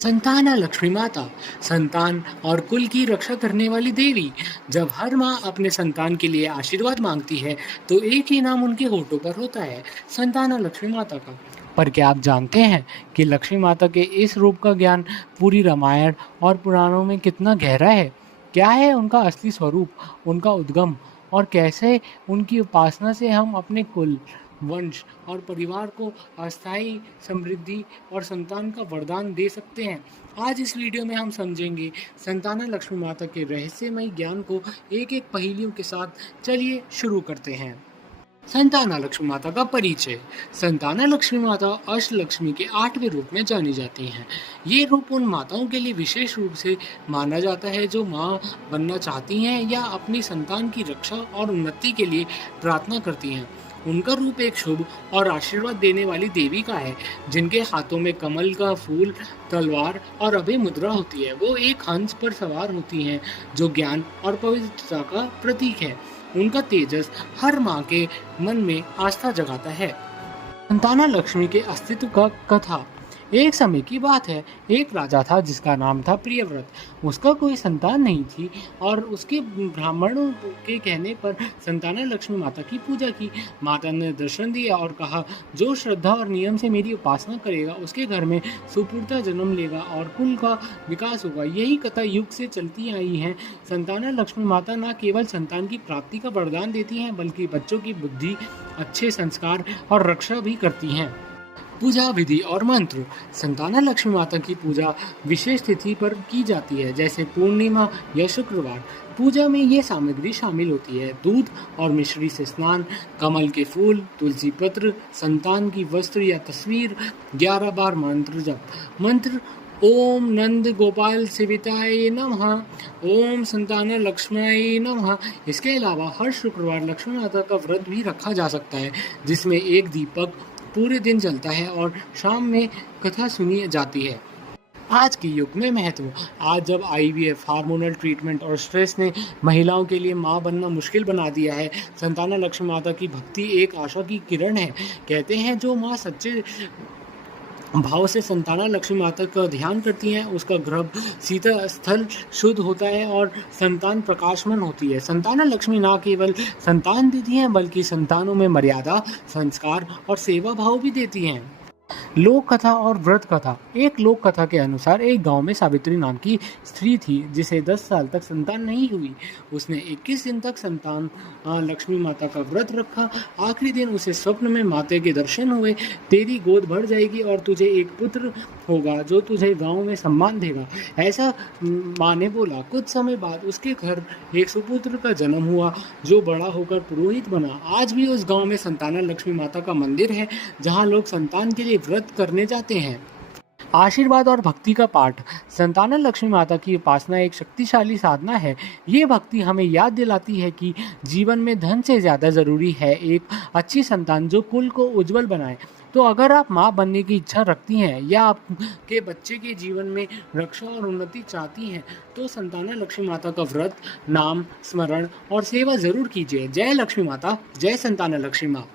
संताना लक्ष्मी माता, संतान और कुल की रक्षा करने वाली देवी। जब हर माँ अपने संतान के लिए आशीर्वाद मांगती है, तो एक ही नाम उनके होठों पर होता है, संताना लक्ष्मी माता का। पर क्या आप जानते हैं कि लक्ष्मी माता के इस रूप का ज्ञान पूरी रामायण और पुराणों में कितना गहरा है? क्या है उनका असली स्वरूप, उनका उद्गम और कैसे उनकी उपासना से हम अपने कुल, वंश और परिवार को अस्थायी समृद्धि और संतान का वरदान दे सकते हैं। आज इस वीडियो में हम समझेंगे संताना लक्ष्मी माता के रहस्यमय ज्ञान को एक एक पहेलियों के साथ। चलिए शुरू करते हैं। संताना लक्ष्मी माता का परिचय। संताना लक्ष्मी माता अष्टलक्ष्मी के 8वें रूप में जानी जाती हैं। ये रूप उन माताओं के लिए विशेष रूप से माना जाता है जो माँ बनना चाहती हैं या अपनी संतान की रक्षा और उन्नति के लिए प्रार्थना करती हैं। उनका रूप एक शुभ और आशीर्वाद देने वाली देवी का है, जिनके हाथों में कमल का फूल, तलवार और अभय मुद्रा होती है। वो एक हंस पर सवार होती हैं, जो ज्ञान और पवित्रता का प्रतीक है। उनका तेजस हर माँ के मन में आस्था जगाता है। संताना लक्ष्मी के अस्तित्व का कथा। एक समय की बात है, एक राजा था जिसका नाम था प्रियव्रत। उसका कोई संतान नहीं थी और उसके ब्राह्मणों के कहने पर संताना लक्ष्मी माता की पूजा की। माता ने दर्शन दिया और कहा, जो श्रद्धा और नियम से मेरी उपासना करेगा उसके घर में सुपुत्रता जन्म लेगा और कुल का विकास होगा। यही कथा युग से चलती आई है। संताना लक्ष्मी माता न केवल संतान की प्राप्ति का वरदान देती हैं, बल्कि बच्चों की बुद्धि, अच्छे संस्कार और रक्षा भी करती हैं। पूजा विधि और मंत्र। संताना लक्ष्मी माता की पूजा विशेष तिथि पर की जाती है, जैसे पूर्णिमा या शुक्रवार। पूजा में ये सामग्री शामिल होती है: दूध और मिश्री से स्नान, कमल के फूल, तुलसी पत्र, संतान की वस्त्र या तस्वीर, 11 बार मंत्र जप। मंत्र: ओम नंद गोपाल सेविताय नमः, ओम संताना लक्ष्मणाय नमः। इसके अलावा हर शुक्रवार लक्ष्मी माता का व्रत भी रखा जा सकता है, जिसमें एक दीपक पूरे दिन चलता है और शाम में कथा सुनी जाती है। आज के युग में महत्व। आज जब IVF, हार्मोनल ट्रीटमेंट और स्ट्रेस ने महिलाओं के लिए मां बनना मुश्किल बना दिया है, संताना लक्ष्मी माता की भक्ति एक आशा की किरण है। कहते हैं, जो मां सच्चे भाव से संताना लक्ष्मी माता का ध्यान करती हैं, उसका गर्भ शीतल स्थल शुद्ध होता है और संतान प्रकाशमान होती है। संताना लक्ष्मी न केवल संतान देती हैं, बल्कि संतानों में मर्यादा, संस्कार और सेवा भाव भी देती हैं। लोक कथा और व्रत कथा। एक लोक कथा के अनुसार एक गांव में सावित्री नाम की स्त्री थी, जिसे 10 साल तक संतान नहीं हुई। उसने 21 दिन तक संतान लक्ष्मी माता का व्रत रखा। आखिरी दिन उसे स्वप्न में माता के दर्शन हुए। तेरी गोद भर जाएगी और तुझे एक पुत्र होगा जो तुझे गांव में सम्मान देगा, ऐसा माँ ने बोला। कुछ समय बाद उसके घर एक सुपुत्र का जन्म हुआ, जो बड़ा होकर पुरोहित बना। आज भी उस गांव में संताना लक्ष्मी माता का मंदिर है, जहां लोग संतान के लिए व्रत करने जाते हैं। आशीर्वाद और भक्ति का पाठ। संताना लक्ष्मी माता की उपासना एक शक्तिशाली साधना है। ये भक्ति हमें याद दिलाती है कि जीवन में धन से ज़्यादा ज़रूरी है एक अच्छी संतान जो कुल को उज्जवल बनाए। तो अगर आप माँ बनने की इच्छा रखती हैं या आपके बच्चे के जीवन में रक्षा और उन्नति चाहती हैं, तो संताना लक्ष्मी माता का व्रत, नाम स्मरण और सेवा ज़रूर कीजिए। जय लक्ष्मी माता, जय संताना लक्ष्मी माँ।